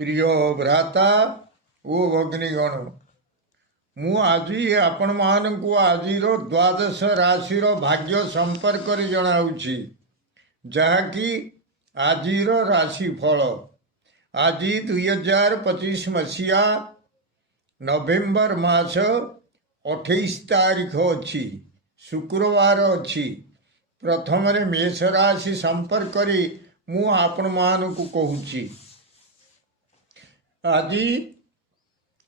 प्रिय भ्राता ओ भगिनीगण मु आज आपण मानू आज द्वादश राशि भाग्य संपर्क जनाऊँगी जहाँकि आज राशिफल आज 2025 मसीहा नवेम्बर मास 28 तारीख अच्छी शुक्रवार अच्छी प्रथम मेष राशि संपर्क मु आपण मानू कहूँ आज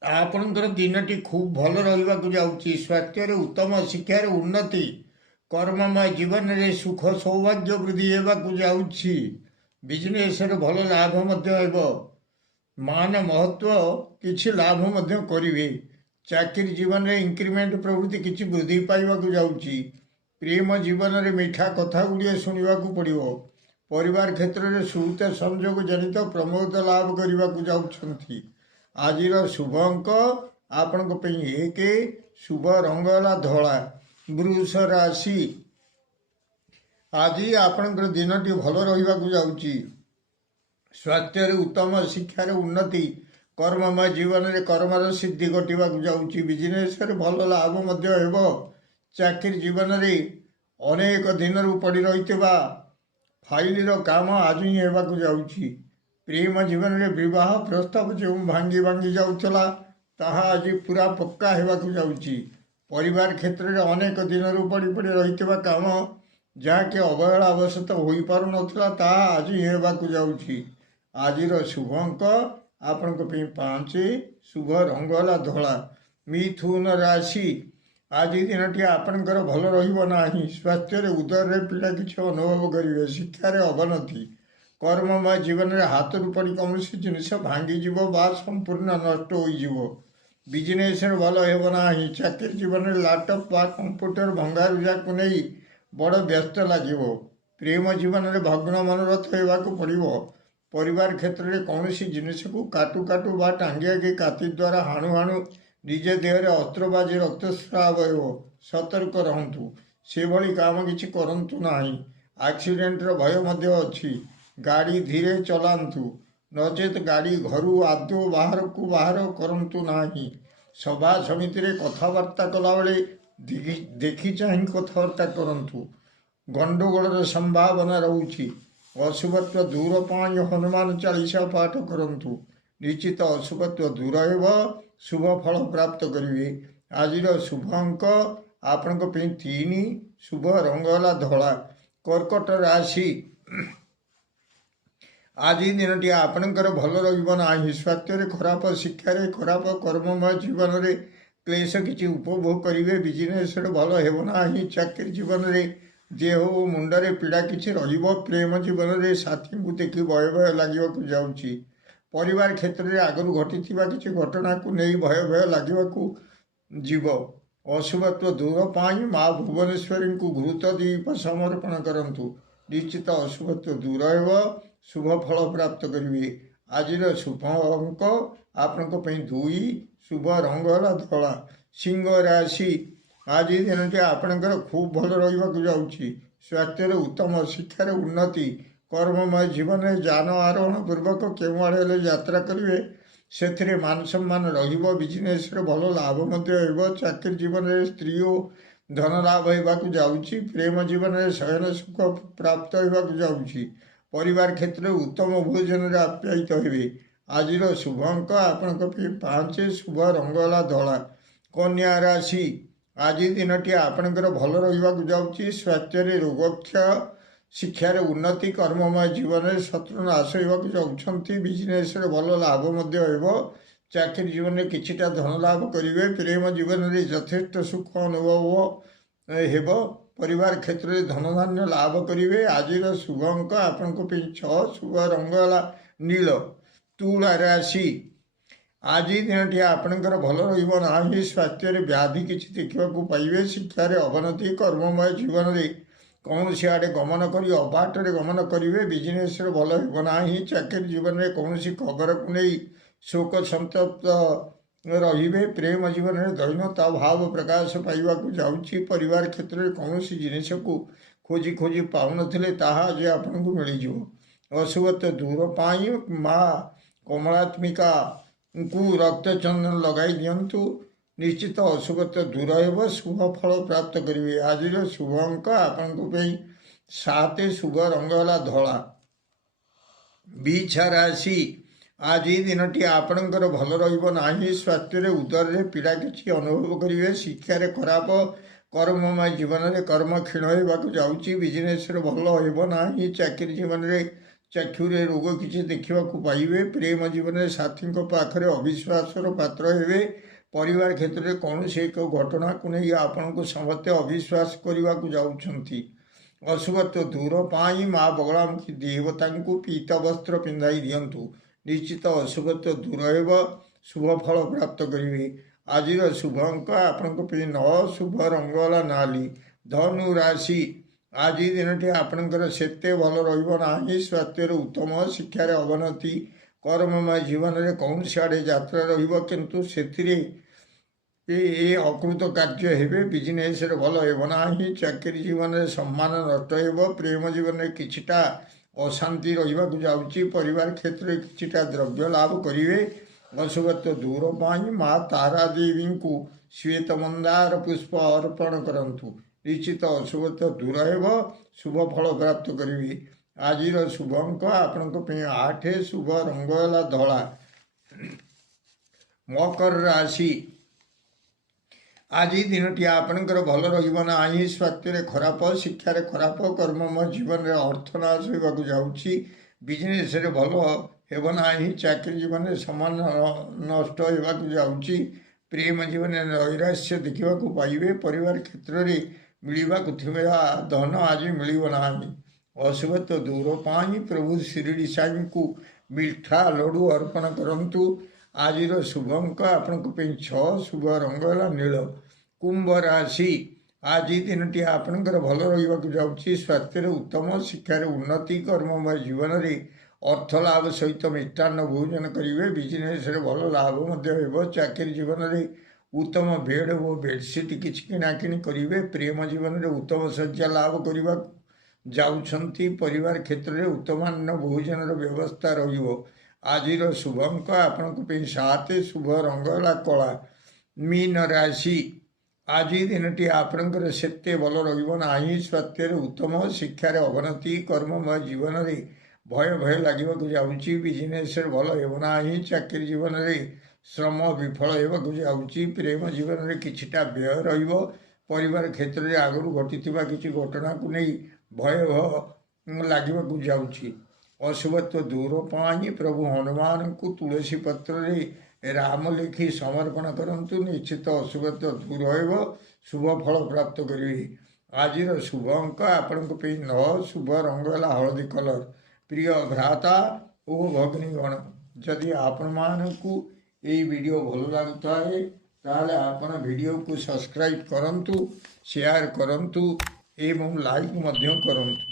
आपणकर दिनटी खूब भल रहा जाऊँगी स्वास्थ्य उत्तम शिक्षार उन्नति कर्ममय जीवन में सुख सौभाग्य वृद्धि होगा जाऊँगी बिजनेस भल लाभ मान महत्व किसी लाभ करेंगे चाकरी जीवन में इंक्रीमेंट प्रभृति किसी वृद्धि पाइबा जाऊँगी प्रेम जीवन में मीठा कथा गुड़िए शुणा पड़ो परिवार क्षेत्र में सुहृत संयोग जनित प्रमोद लाभ करने जाऊँगी आज शुभ अंक आपण एक शुभ रंग है धला वृष राशि आज आपणकर दिनटी भल रहा जाऊँगी स्वास्थ्य उत्तम शिक्षार उन्नति कर्ममय जीवन में कर्मर सिद्धि घटवा जाऊँगी बिजनेस भल लाभ चाकरी जीवन में अनेक दिन पड़ रही फाइल काम आज ही होगा जाऊँगी प्रेम जीवन में विवाह प्रस्ताव जो भांगी भांगी जाऊला ताहा आज पूरा पक्का होगा जाऊँगी परिवार क्षेत्र में अनेक दिन पड़ी पड़ी रही काम जहाँकि अवहेला अवशत हो पार नाला ताहा आज ही होगा जाऊँगी आज शुभ अंक आपण 5 शुभ रंग है धला मिथुन राशि आज दिनटी आपणकर भल रहा स्वास्थ्य उदर पीड़ा किसी अनुभव करेंगे शिक्षार अवनति कर्ममय जीवन में हाथ रू पड़ी कौन जिनस भांगीज संपूर्ण नष्ट हो बिजनेस भल होना चाकरी जीवन में लैपटॉप कंप्यूटर भंगा रुजा को नहीं बड़ व्यस्त लगे प्रेम जीवन में भग्न मनोरथ होगा पड़ो परिवार क्षेत्र में कौन जिनस को काटू काटू टांगिया के काती द्वारा हाणु हाणु निज देह अस्त्र बाजी रक्तस्राव हो सतर्क रहतु से भली काम किसी करतु ना एक्सीडेंट भय अच्छी गाड़ी धीरे चलांतु नचेत गाड़ी घर आदौ बाहर को बाहर करतु ना सभा समिति रे कथबार्ता कला बेले देखी चाह कथबार्ता करतु गंडगोल संभावना रोचे अशुभत्व दूर पाई हनुमान चालीसा पाठ करतु निश्चित अशुभत्व दूर हो शुभ फल प्राप्त करेंगे आज शुभ अंक आपण 3 शुभ रंग है धला कर्कट राशि आज दिनटी आपणकर भल रहा स्वास्थ्य खराब शिक्षार खराब कर्ममय जीवन में क्लेश किसी उपभोग करेंगे बिजनेस भल होना चाकरी जीवन में देह और मुंडे पीड़ा किसी प्रेम जीवन में साथी को देखी भय भय लगे जाऊँगी परिवार क्षेत्र में आगु घटी किसी घटना को नहीं भय भय लगे जीव अशुभत्व दूर पाई माँ भुवनेश्वरी को घृत दीप समर्पण करतु निश्चित अशुभत्व दूर हो शुभ फल प्राप्त करेंगे आज शुभ अंक आपण 2 शुभ रंग है धला सिंह राशि आज दिन आपणकर खूब भल रहा जाऊँगी स्वास्थ्य उत्तम शिक्षार उन्नति कर्ममय जीवन में जान आरोहण पूर्वक केउ आड़े यात्रा करेंगे से मान सम्मान बिजनेस भल लाभ चाकरी जीवन में स्त्री धन लाभ होगा जाऊँगी प्रेम जीवन में शयन सुख प्राप्त होगा जाऊँगी परिवार क्षेत्र में उत्तम भोजन आप्यायित हे आज शुभ अंक आपण 5 शुभ रंग है धला कन्या राशि आज दिनटी आपणकर भल रहा जाऊँगी स्वास्थ्य रोगक्षय शिक्षार उन्नति कर्ममय जीवन में शत्रुनाश होगा जाऊँगी बिजनेस भल लाभ हो चाकरी जीवन में किछिटा धन लाभ करेंगे प्रेम जीवन में यथेष्ट सुख अनुभव हो परिवार क्षेत्र में धन धान्य लाभ करेंगे आज शुभ अंक आपण 6 शुभ रंग है नील तुला राशि आज दिनटी आपणकर भल रहा स्वास्थ्य व्याधि किसी देखा पाइबे शिक्षार अवनति कर्ममय जीवन में कौन सी आड़े गमन कर अबाटे गमन करेंगे बिजनेस भल होना चाकरी जीवन में कौन सी खबर को नहीं शोक संतप्त रे प्रेम जीवन में दैन्यता भाव प्रकाश पाइबा जाऊँगी परिवार क्षेत्र में कौन सी जिनिस को खोजी खोजी पाऊन आज आपन को मिलज अशुभत्व दूर पाई माँ କମଳାତ୍ମିକାଙ୍କୁ ରକ୍ତ ଚନ୍ଦନ ଲଗାଇ ଦିଅନ୍ତୁ। ନିଶ୍ଚିତ ଅଶୁଭତ୍ୱ ଦୂର ହେବ, ଶୁଭ ଫଳ ପ୍ରାପ୍ତ କରିବେ। ଆଜିର ଶୁଭ ଅଙ୍କ ଆପଣଙ୍କ ପାଇଁ 7, ଶୁଭ ରଙ୍ଗ ହେଲା ଧଳା। ବିଛା ରାଶି, ଆଜି ଦିନଟି ଆପଣଙ୍କର ଭଲ ରହିବ ନାହିଁ। ସ୍ୱାସ୍ଥ୍ୟରେ ଉଦରରେ ପୀଡ଼ା କିଛି ଅନୁଭବ କରିବେ। ଶିକ୍ଷାରେ ଖରାପ, କର୍ମମୟ ଜୀବନରେ କର୍ମ କ୍ଷୀଣ ହେବାକୁ ଯାଉଛି। ବିଜନେସରେ ଭଲ ହେବ ନାହିଁ। ଚାକିରି ଜୀବନରେ ଚକ୍ଷୁରେ ରୋଗ କିଛି ଦେଖିବାକୁ ପାଇବେ। ପ୍ରେମ ଜୀବନରେ ସାଥୀଙ୍କ ପାଖରେ ଅବିଶ୍ୱାସର ପାତ୍ର ହେବେ। ପରିବାର କ୍ଷେତ୍ରରେ କୌଣସି ଏକ ଘଟଣାକୁ ନେଇ ଆପଣଙ୍କୁ ସମସ୍ତେ ଅବିଶ୍ୱାସ କରିବାକୁ ଯାଉଛନ୍ତି। ଅଶୁଭତ୍ୱ ଦୂର ପାଇଁ ମା ବଗଳାମୁଖୀ ଦେବତାଙ୍କୁ ପୀତ ବସ୍ତ୍ର ପିନ୍ଧାଇ ଦିଅନ୍ତୁ। ନିଶ୍ଚିତ ଅଶୁଭତ୍ୱ ଦୂର ହେବ, ଶୁଭ ଫଳ ପ୍ରାପ୍ତ କରିବେ। ଆଜିର ଶୁଭ ଅଙ୍କ ଆପଣଙ୍କ ପାଇଁ 9, ଶୁଭ ରଙ୍ଗ ହେଲା ନାଲି। ଧନୁ ରାଶି, ଆଜି ଦିନଟି ଆପଣଙ୍କର ସେତେ ଭଲ ରହିବ ନାହିଁ। ସ୍ୱାସ୍ଥ୍ୟରେ ଉତ୍ତମ, ଶିକ୍ଷାରେ ଅବନତି, କର୍ମମୟ ଜୀବନରେ କୌଣସି ଆଡ଼େ ଯାତ୍ରା ରହିବ, କିନ୍ତୁ ସେଥିରେ ଅକୃତ କାର୍ଯ୍ୟ ହେବେ। ବିଜନେସରେ ଭଲ ହେବ ନାହିଁ। ଚାକିରି ଜୀବନରେ ସମ୍ମାନ ନଷ୍ଟ ହେବ। ପ୍ରେମ ଜୀବନରେ କିଛିଟା ଅଶାନ୍ତି ରହିବାକୁ ଯାଉଛି। ପରିବାର କ୍ଷେତ୍ରରେ କିଛିଟା ଦ୍ରବ୍ୟ ଲାଭ କରିବେ। ଅଶୁଭତ୍ୱ ଦୂର ପାଇଁ ମା ତାରା ଦେବୀଙ୍କୁ ଶ୍ଵେତ ମନ୍ଦାର ପୁଷ୍ପ ଅର୍ପଣ କରନ୍ତୁ। ନିଶ୍ଚିତ ଅଶୁଭତ୍ୱ ଦୂର ହେବ, ଶୁଭ ଫଳ ପ୍ରାପ୍ତ କରିବେ। ଆଜିର ଶୁଭ ଅଙ୍କ ଆପଣଙ୍କ ପାଇଁ 8, ଶୁଭ ରଙ୍ଗ ହେଲା ଧଳା। ମକର ରାଶି, ଆଜି ଦିନଟି ଆପଣଙ୍କର ଭଲ ରହିବ ନାହିଁ। ସ୍ୱାସ୍ଥ୍ୟରେ ଖରାପ, ଶିକ୍ଷାରେ ଖରାପ, କର୍ମମୟ ଜୀବନରେ ଅର୍ଥନାଶ ହେବାକୁ ଯାଉଛି। ବିଜନେସରେ ଭଲ ହେବ ନାହିଁ। ଚାକିରି ଜୀବନରେ ସମ୍ମାନ ନଷ୍ଟ ହେବାକୁ ଯାଉଛି। ପ୍ରେମ ଜୀବନରେ ନୈରାଶ୍ୟ ଦେଖିବାକୁ ପାଇବେ। ପରିବାର କ୍ଷେତ୍ରରେ ମିଳିବାକୁ ଥିବା ଧନ ଆଜି ମିଳିବ ନାହିଁ। ଅଶୁଭତ୍ୱ ଦୂର ପାଇଁ ପ୍ରଭୁ ଶିରିଡ଼ି ସାଇଙ୍କୁ ମିଠା ଲଡ଼ୁ ଅର୍ପଣ କରନ୍ତୁ। ଆଜିର ଶୁଭ ଅଙ୍କ ଆପଣଙ୍କ ପାଇଁ 6, ଶୁଭ ରଙ୍ଗ ହେଲା ନୀଳ। କୁମ୍ଭ ରାଶି, ଆଜି ଦିନଟି ଆପଣଙ୍କର ଭଲ ରହିବାକୁ ଯାଉଛି। ସ୍ୱାସ୍ଥ୍ୟରେ ଉତ୍ତମ, ଶିକ୍ଷାରେ ଉନ୍ନତି, କର୍ମମୟ ଜୀବନରେ ଅର୍ଥ ଲାଭ ସହିତ ମିଷ୍ଟାନ୍ନ ଭୋଜନ କରିବେ। ବିଜନେସରେ ଭଲ ଲାଭ ମଧ୍ୟ ହେବ। ଚାକିରି ଜୀବନରେ ଉତ୍ତମ ବେଡ୍ ଓ ବେଡସିଟ୍ କିଛି କିଣାକିଣି କରିବେ। ପ୍ରେମ ଜୀବନରେ ଉତ୍ତମ ଶଯ୍ୟା ଲାଭ କରିବାକୁ ଯାଉଛନ୍ତି। ପରିବାର କ୍ଷେତ୍ରରେ ଉତ୍ତମାନ୍ନ ଭୋଜନର ବ୍ୟବସ୍ଥା ରହିବ। ଆଜିର ଶୁଭ ଅଙ୍କ ଆପଣଙ୍କ ପାଇଁ 7, ଶୁଭ ରଙ୍ଗ ହେଲା କଳା। ମୀନ ରାଶି, ଆଜି ଦିନଟି ଆପଣଙ୍କର ସେତେ ଭଲ ରହିବ ନାହିଁ। ସ୍ୱାସ୍ଥ୍ୟରେ ଉତ୍ତମ, ଶିକ୍ଷାରେ ଅବନତି, କର୍ମମୟ ଜୀବନରେ ଭୟ ଲାଗିବାକୁ ଯାଉଛି। ବିଜନେସରେ ଭଲ ହେବ ନାହିଁ। ଚାକିରି ଜୀବନରେ ଶ୍ରମ ବିଫଳ ହେବାକୁ ଯାଉଛି। ପ୍ରେମ ଜୀବନରେ କିଛିଟା ବ୍ୟୟ ରହିବ। ପରିବାର କ୍ଷେତ୍ରରେ ଆଗରୁ ଘଟିଥିବା କିଛି ଘଟଣାକୁ ନେଇ ଭୟ ଲାଗିବାକୁ ଯାଉଛି। ଅଶୁଭତ୍ୱ ଦୂର ପାଇଁ ପ୍ରଭୁ ହନୁମାନଙ୍କୁ ତୁଳସୀ ପତ୍ରରେ ରାମ ଲେଖି ସମର୍ପଣ କରନ୍ତୁ। ନିଶ୍ଚିତ ଅଶୁଭତ୍ୱ ଦୂର ହେବ, ଶୁଭ ଫଳ ପ୍ରାପ୍ତ କରିବେ। ଆଜିର ଶୁଭ ଅଙ୍କ ଆପଣଙ୍କ ପାଇଁ 9, ଶୁଭ ରଙ୍ଗ ହେଲା ହଳଦୀ କଲର। ପ୍ରିୟ ଭ୍ରାତା ଓ ଭଗ୍ନୀଗଣ, ଯଦି ଆପଣମାନଙ୍କୁ ଏହି ଭିଡ଼ିଓ ଭଲ ଲାଗୁଥାଏ ତାହେଲେ ଆପଣ ଭିଡ଼ିଓକୁ ସବସ୍କ୍ରାଇବ୍ କରନ୍ତୁ, ସେୟାର କରନ୍ତୁ ଏବଂ ଲାଇକ୍ ମଧ୍ୟ କରନ୍ତୁ।